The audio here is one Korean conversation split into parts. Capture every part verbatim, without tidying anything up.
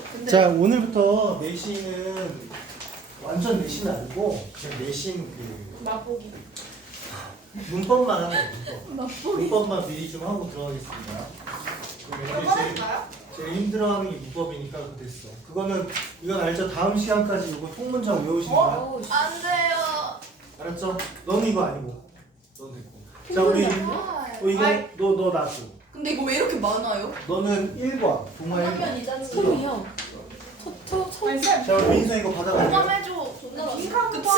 근데 자, 오늘부터 내신은 완전 내신은 아니고 그냥 내신 그 맛보기. 문법만 하는 거예요. 문법. 맛보기. 문법만 미리 좀 하고 들어가겠습니다. 그럼 제일, 하실까요? 제일 힘들어하는 게 문법이니까 그거 됐어. 그거는 이건 알죠? 다음 시간까지 이거 통문장 외우시는 거야. 어? 안 돼요. 알았죠? 너는 이거 아니고. 너는 됐고. 자, 우리 어, 이거 아이. 너 너 놔줘. 근데 이거 왜 이렇게 많아요? 너는 일 번 동화 일 번. 처음이요. 저저 아니 쌤. 자, 우리 민서 이거 받아갈게요. 공감해줘. 존나 많아. 그치?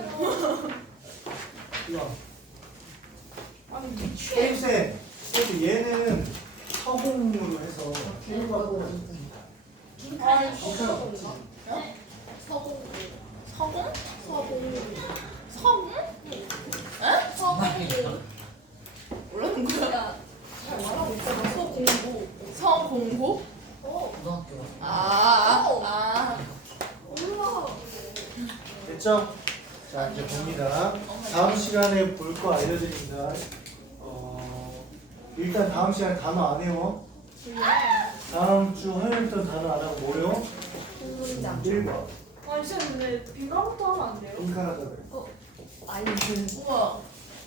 이거. 아니 미치겠어. 쌤, 그래서 얘는 서공으로 해서 일과고 아니 서공. 서공. 서공? 서공. 서공? 에? 서공. 뭐라는 거야? 잘 말하고 있잖아. 서공고. 서공고? 어. 고등학교 아. 아. 몰라. 됐죠? 자, 이제 봅니다. 다음 시간에 볼 거 알려드립니다. 어, 일단 다음 시간에 단어 안 해요. 다음 주 화요일부터 단어 안 하고 뭐요? 일 번. 아니 쌤 근데 빈칸부터 하면 안 돼요? 빈칸하자 그래. 아니 우와.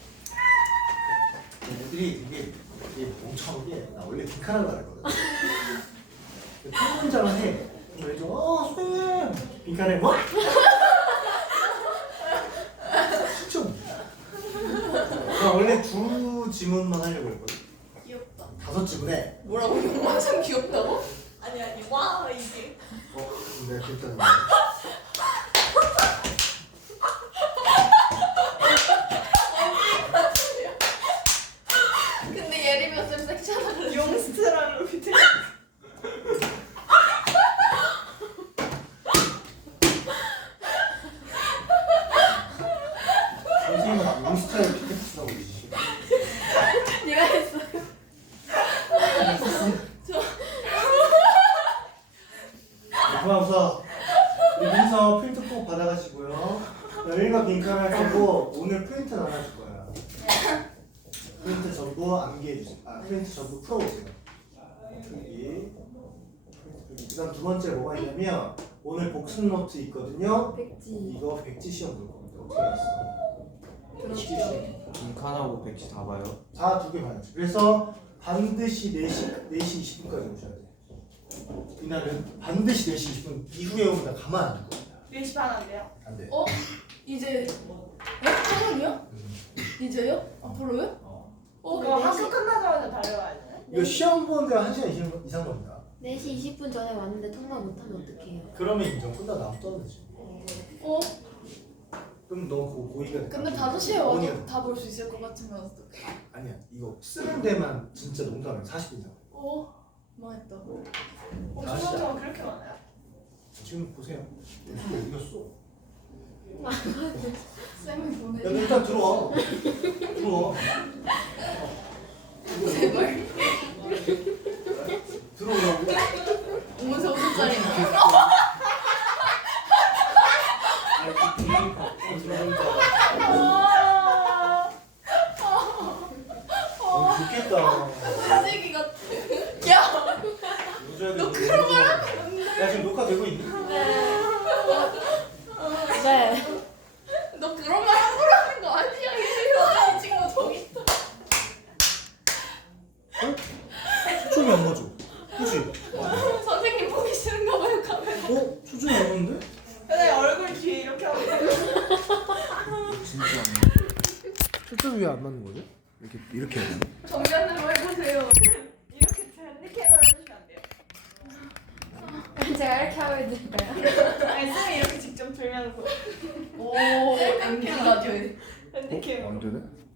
애들이 되게 되게 멍청하게 나 원래 빈칸하려고 그랬거든. 통문장을 해. 그래서 어, 쌤 빈칸에 뭐? 진짜 나 원래 두 지문만 하려고 했거든. 귀엽다. 다섯 지문에 뭐라고? 영화상 귀엽다고? 아니 아니 와 이게 어, 내가 귀엽다는 거. 근데 예림이가 쌤 섹시하다 그래. 용스트라로 밑에 선생님은 몬스타일 피켓스라고 그러지. 네가 했어. 그만 웃어. 우리 민서 프린트 꼭 받아가시고요. 열일과 빈칸 할 거고 오늘 프린트 나눠줄 거야. 프린트 전부 암기해 주세요. 아, 프린트 전부 풀어보세요. 여기. 그다음 두 번째 뭐가 있냐면 오늘 복습 노트 있거든요. 백지. 이거 백지 시험 볼 겁니다. 어떻게 알았어? 백지 시험. 빈칸하고 백지 다 봐요. 다 두 개 봐야지. 그래서 반드시 네 시, 네 시 이십 분까지 오셔야 돼. 이날은 반드시 네 시 이십 분 이후에 오면 나 가만 안 둘 겁니다. 네 시 반 안 돼요? 안 돼. 어? 이제 어? 한번이요? 이제요? 앞으로요? 어. 어? 그거 학교 끝나자마자 달려와야 되네? 이거 시험 보는데 한 시간 이상, 이상 걸린다. 네 시 이십 분 전에 왔는데 통과 못하면 어떡해요? 그러면 인정. 끝나고 나면 떠나지. 어? 그럼 너 고, 고의가 됐다. 근데 다섯 시에 고의가 와도 됐다. 다 볼 수 있을 것 같으면 어떡해? 아니야. 이거 쓰는 데만 진짜 농담해. 사십 분 이상. 어? 망했다. 어, 다시 수능자가 그렇게 많아요? 지금 보세요. 무슨 이겼어. 쌤이 야, 보내. 너 일단 들어와. 들어와. 제발. 들어오라고. 오면서 오십 짜리나. 어, 좋겠다. 사재기 같아. 야! 너 그런 말 하면 안 돼. 야, 지금 녹화되고 있니? 네. 너 그런 말 함부로 하는 거 아니야? 이 친구 저기 있다. 초점이 안 맞아. 그치? 선생님 보기 싫은가 봐요, 카메라. 어? 초점이 안 맞는데? 근데 얼굴 뒤에 이렇게 하고 있어요. 진짜. 초점이 왜 안 맞는 거죠? 이렇게 이렇게 해야 돼. 정면으로 해보세요. 이렇게 핸디캡을 해주시면 안 돼요? 제가 이렇게 하면 될까요? 아니 쌤이 이렇게 직접 들면서 오, 엠디 라디오에. 핸디캡 안 되네?